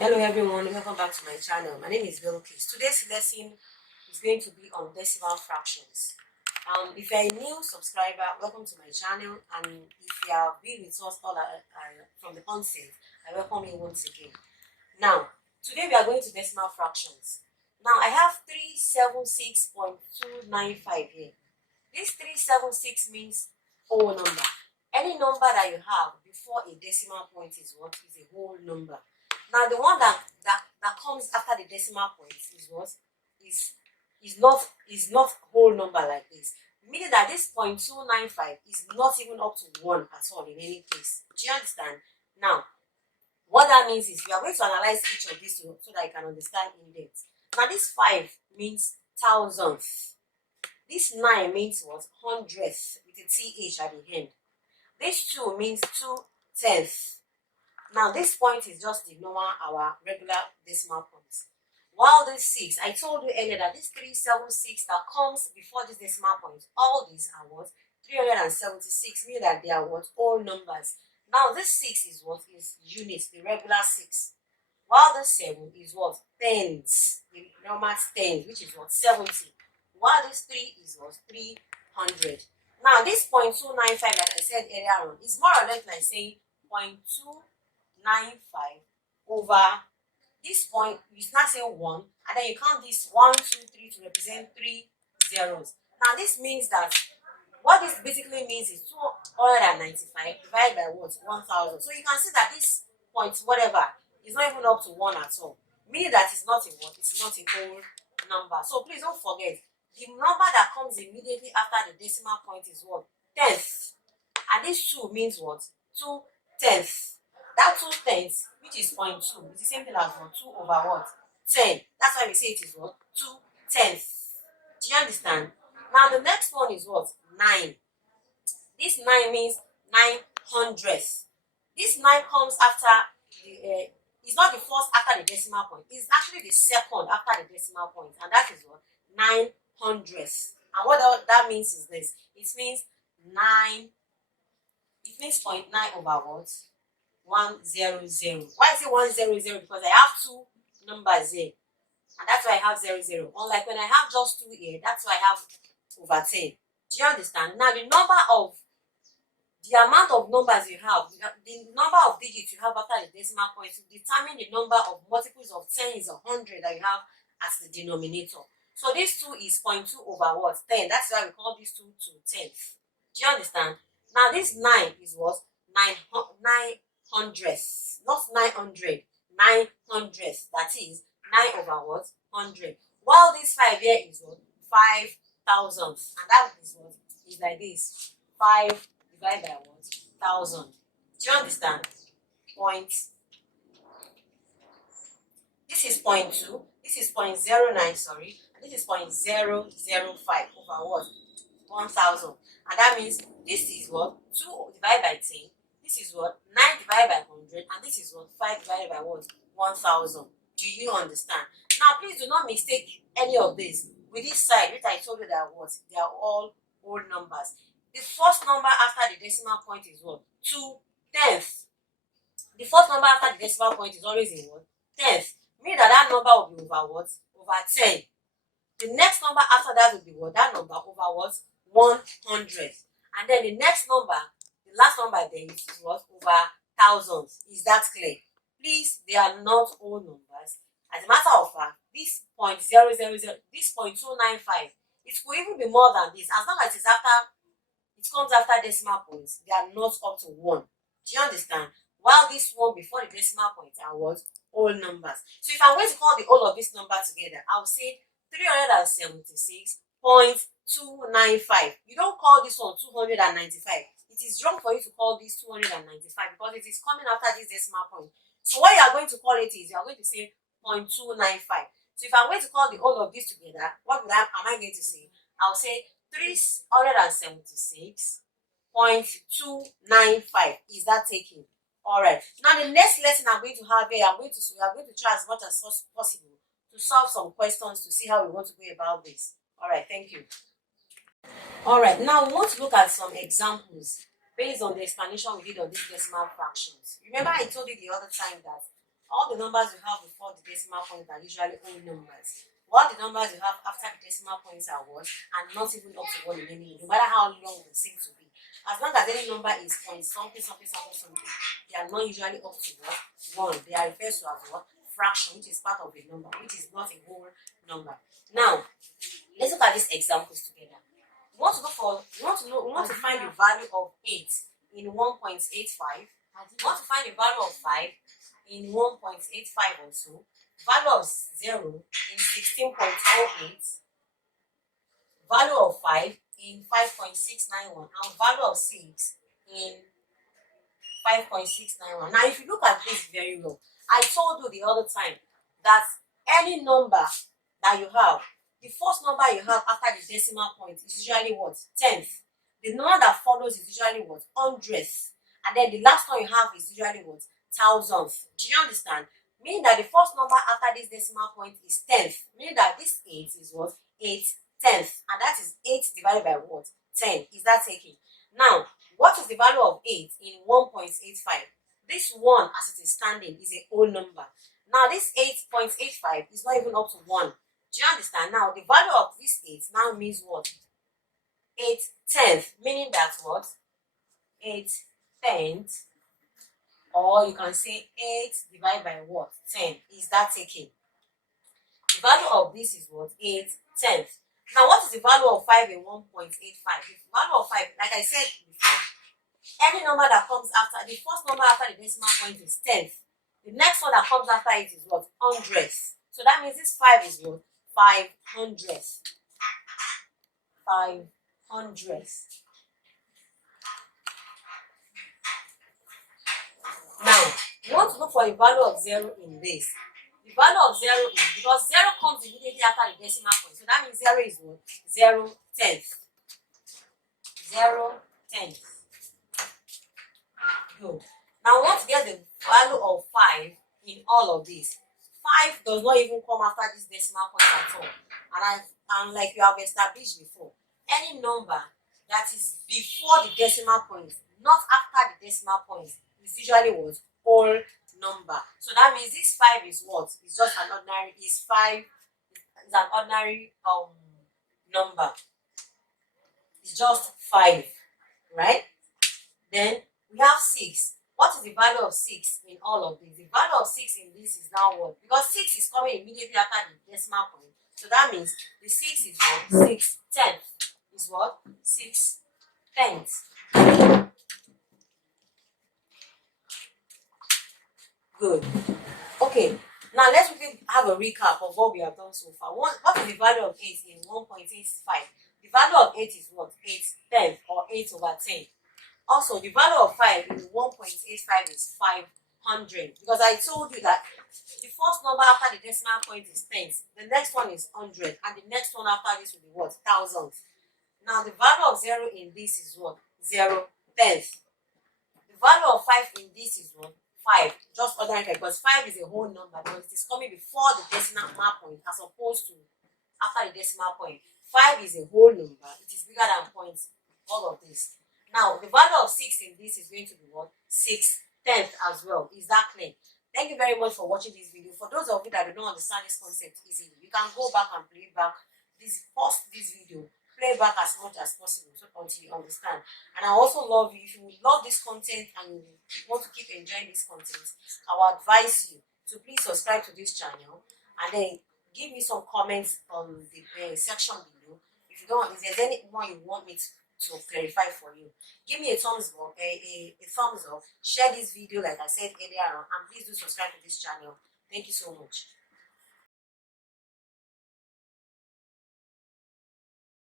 Hello everyone, welcome back to my channel. My name is Bilkis. Today's lesson is going to be on decimal fractions. If you're a new subscriber, welcome to my channel, and if you have been with us from the onset, I welcome you once again. Now, today we are going to decimal fractions. Now, I have 376.295 here. This 376 means whole number. Any number that you have before a decimal point is what? Is a whole number. Now the one that comes after the decimal point is what? Is not whole number like this. Meaning that this 0.295 is not even up to 1 at all in any case. Do you understand? Now, what that means is we are going to analyze each of these so that you can understand in depth. Now this 5 means thousandth. This 9 means what? Hundredth with a TH at the end. This 2 means 2/10. Now this point is just the normal, our regular decimal points. While this 6, I told you earlier that this 376 that comes before this decimal point, all these are what? 376, meaning that they are what? All numbers. Now this 6 is what? Is units, the regular 6. While this 7 is what? Tens, the normal tens, which is what? 70. While this 3 is what? 300. Now this 0.295 that I said earlier on is more or less like saying 0.295 over this point. You start saying 1, and then you count this 1, 2, 3 to represent 3 zeros. Now this means that what this basically means is 295 divided by what? 1000. So you can see that this point whatever is not even up to 1 at all, meaning that it's not a what? It's not a whole number. So please don't forget, the number that comes immediately after the decimal point is what? Tenth. And this 2 means what? 2/10. That 2/10, which is 0.2, is the same thing as what? 2 over what? 10. That's why we say it is what? 2/10. Do you understand? Now the next one is what? 9. This 9 means 900th. This 9 comes after the it's not the first after the decimal point. It's actually the second after the decimal point, and that is what? 900th. And what that means is this. It means 9. It means 0.9 over what? 100. Why is it 100? Because I have two numbers here, and that's why I have 00. Unlike when I have just 2 here, that's why I have over 10. Do you understand? Now the amount of numbers you have, the number of digits you have after the decimal point will determine the number of multiples of 10 is 100 that you have as the denominator. So this 2 is 0.2 over what? 10. That's why we call this 2 to 10th. Do you understand? Now this 9 is what? 900th. Not 900. 900th. That is 9 over what? 100. While this 5 here is what? 5,000th. And that is what? Is like this. 5 divided by what? 1,000. Do you understand? This is 0.2. This is 0.09, sorry. And this is 0.005 over what? 1,000. And that means this is what? 2 divided by 10. This is what? 9 divided by 100. And this is what? 5 divided by what? 1,000. Do you understand? Now, please do not mistake any of this with this side, which I told you that what? They are all whole numbers. The first number after the decimal point is what? 2/10. The first number after the decimal point is always in what? 10th. Meaning that number will be over what? Over 10. The next number after that will be what? That number over what? 100. And then the next number, the last number there is what? Over thousands. Is that clear? Please, they are not all numbers. As a matter of fact, this 0.000, this 0.295, it could even be more than this. As long as it comes after decimal points, they are not up to 1. Do you understand? While this one before the decimal point are what? Whole numbers. So if I'm going to call the whole of this number together, I'll say 376.295. You don't call this one 295. It is wrong for you to call this 295 because it is coming after this decimal point. So what you are going to call it is, you are going to say 0.295. So if I'm going to call the whole of this together, what am I going to say? I'll say 376.295. Is that taken? Alright. Now the next lesson I'm going to have here, we are going to try as much as possible to solve some questions to see how we want to go about this. Alright, thank you. Alright, now we want to look at some examples based on the explanation we did on these decimal fractions. Remember I told you the other time that all the numbers you have before the decimal point are usually whole numbers. All the numbers you have after the decimal points are what? And not even up to 1 in any, no matter how long they seem to be. As long as any number is point something, something, something, something, they are not usually up to what? 1. They are referred to as what? Fraction, which is part of a number, which is not a whole number. Now, let's look at these examples together. We want to find the value of 8 in 1.85. We want to find the value of 5 in 1.85 also. Value of 0 in 16.08. Value of 5 in 5.691, and value of 6 in 5.691. Now, if you look at this very well, I told you the other time that any number that you have, the first number you have after the decimal point is usually what? 10th. The number that follows is usually what? 100th. And then the last one you have is usually what? 1000th. Do you understand? Meaning that the first number after this decimal point is 10th. Meaning that this 8 is what? 8 tenths. And that is 8 divided by what? 10. Is that taken? Now, what is the value of 8 in 1.85? This 1 as it is standing is a whole number. Now, this 8.85 is not even up to 1. Do you understand? Now, the value of this 8 now means what? 8 tenths. Meaning that what? 8 tenths. Or you can say 8 divided by what? 10. Is that taken? The value of this is what? 8 tenths. Now, what is the value of 5 in 1.85? The value of 5, like I said before, any number that comes after, the first number after the decimal point is 10th. The next one that comes after it is what? 100th. So that means this 5 is what? 500th. 500th. Now, you want to look for the value of 0 in this. The value of 0 is, because 0 comes immediately after the decimal point. So that means 0 is what? 0 tenths. 0 tenths. Good. Now, we want to get the value of 5 in all of this. 5 does not even come after this decimal point at all. And like you have established before, any number that is before the decimal point, not after the decimal point, is usually what? Whole number. So that means this 5 is what? It's just an ordinary, is 5, is an ordinary number. It's just 5, right? Then we have 6. What is the value of 6 in all of this? The value of 6 in this is now what? Because 6 is coming immediately after the decimal point. So that means the 6 is what? 6 tenths. Is what? 6 tenths. Good. Okay. Now let's quickly have a recap of what we have done so far. What is the value of 8 in 1.85? The value of 8 is what? 8 tenths, or 8 over 10. Also, the value of 5 in 1.85 is 500. Because I told you that the first number after the decimal point is tenths. The next one is 100. And the next one after this will be what? Thousandth. Now, the value of 0 in this is what? 0 tenths. The value of 5 in this is what? 5. Just ordinary, because 5 is a whole number, because it is coming before the decimal point as opposed to after the decimal point. 5 is a whole number. It is bigger than points. All of this. Now, the value of 6 in this is going to be what? 6 tenths as well. Is that clear? Thank you very much for watching this video. For those of you that do not understand this concept easily, you can go back and play back pause this video, play back as much as possible until you understand. And I also love you, if you love this content and you want to keep enjoying this content, I will advise you to please subscribe to this channel and then give me some comments on the section below. If there's anyone you want me to clarify for you, give me a thumbs up, a thumbs up, share this video like I said earlier on, and please do subscribe to this channel. Thank you so much.